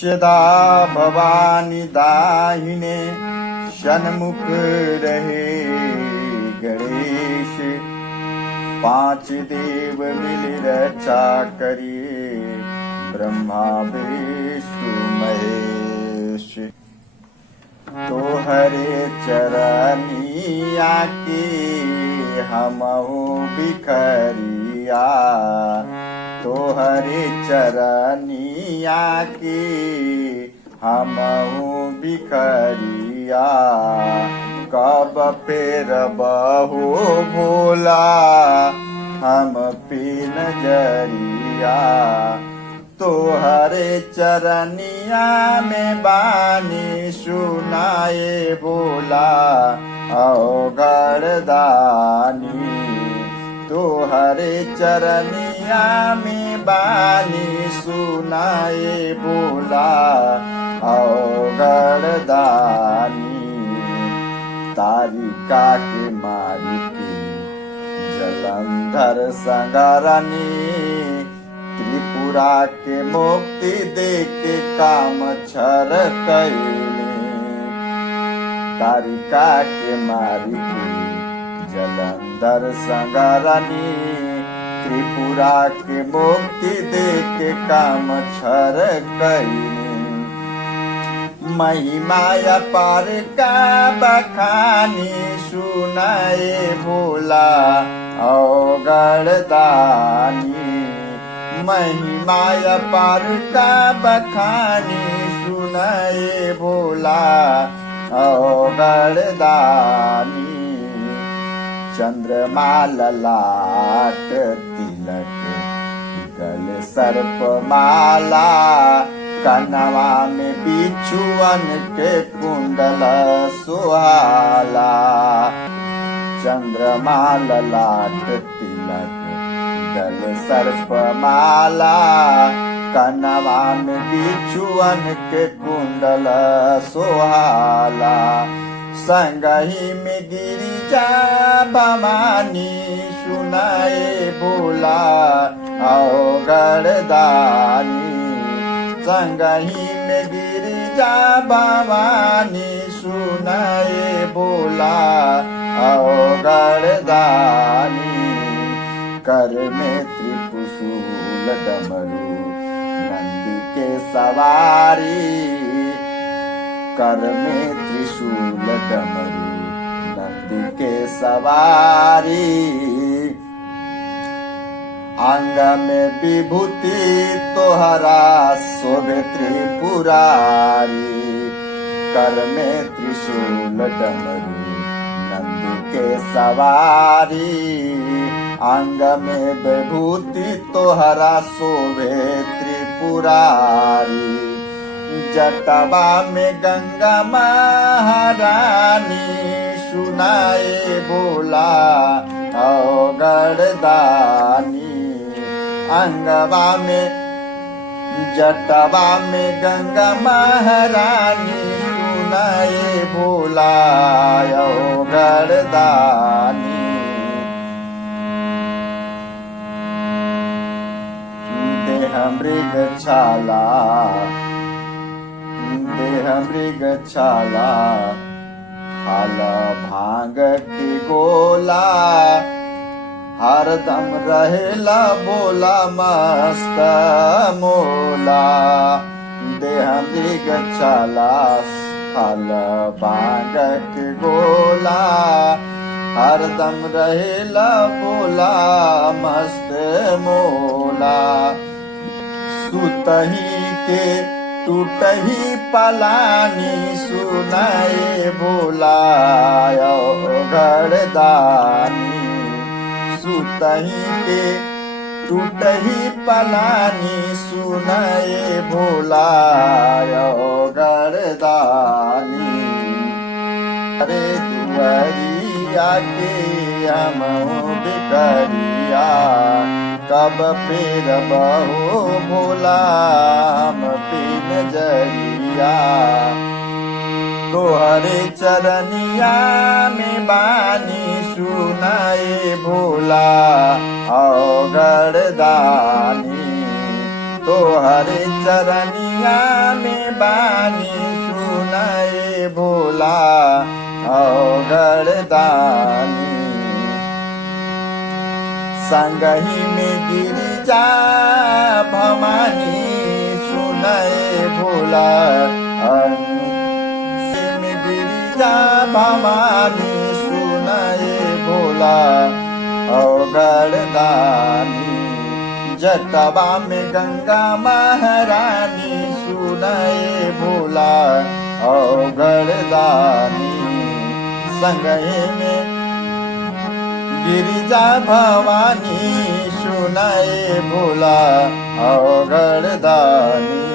सदा भवानी दाहिने सन्मुख रहे गणेश। पांच देव मिल रचा करिए ब्रह्मा विष्णु महेश। तो हरे चरनिया के हमहु बिखरिया, तो हरे चरनिया के हमहु बिखरिया। कब फेर बहो भोला हम पे नजरिया, तो हरे चरनिया में बानी सुनाए बोला अवघड़ दानी। तो हरे चरनिया में बानी सुनाए बोला अवघड़ दानी। तारिका के मारी के जलंधर संगरनी, त्रिपुरा के मुक्ति दे के काम छर कैले। तारिका के मारी के जलंधर संगरनी, त्रिपुरा के मुक्ति दे के काम छर कैले। महिमा पार का बखानी सुनाए भोला अवघड़ दानी। महिमा पार का बखानी सुनाए भोला अवघड़ दानी। चंद्रमा ललाट तिलक गल सर्प माला, कनवा में बिछुअन के कुंडल सुहाला। चंद्रमा ललाट तिलक गल सर्प माला, कनवा में बिछुअन के कुंडल सुहाला। संगही में गिरिजा भवानी सुनाए भोला अवघड़ दानी। संगही में गिरिजा भवानी सुनाए बोला अवघड़ दानी। कर में त्रिपुसूल डमरू नंदी के सवारी, कर में त्रिशूल डमरू नंदी के सवारी। अंग में विभूति तोहरा शोभे त्रिपुरारी, कर में त्रिशूल डमरू नंदी के सवारी। अंग में विभूति तोहरा शोभे त्रिपुरारी। जटवा में गंगा महारानी सुनाए बोला अवघड़ दानी। अंगवा में जटवा में गंगा महारानी सुनाए भोला अवघड़ दानी। देह मृग छाला, देह मृग छाला, खाला भांग की गोला। हरदम रहेला बोला मस्त मोला। देह मृग छाला, खाला भांग की गोला। हरदम रहेला बोला मस्त मोला। सुतही के टूटही पलानी सुनाए भोला अवघड़ दानी। सुतही के टूटही पलानी सुनाए भोला अवघड़ दानी। अरे दुआरिया के हम बिकरिया, कब फेर बहो भोला हम पे नजरिया। तोहरे चरनिया में बानी सुनाए भोला अवघड़ दानी। तोहरे चरनिया में बानी सुनाए भोला अवगढ़दानी। संगही में गिरिजा भवानी सुनाए भोला में गिरिजा भवानी सुनाए भोला अवगढ़दानी। जटवा में गंगा महारानी सुनाए भोला अवगढ़दानी। संगहे में गिरिजा भवानी सुनाए भोला अवगढ़दानी।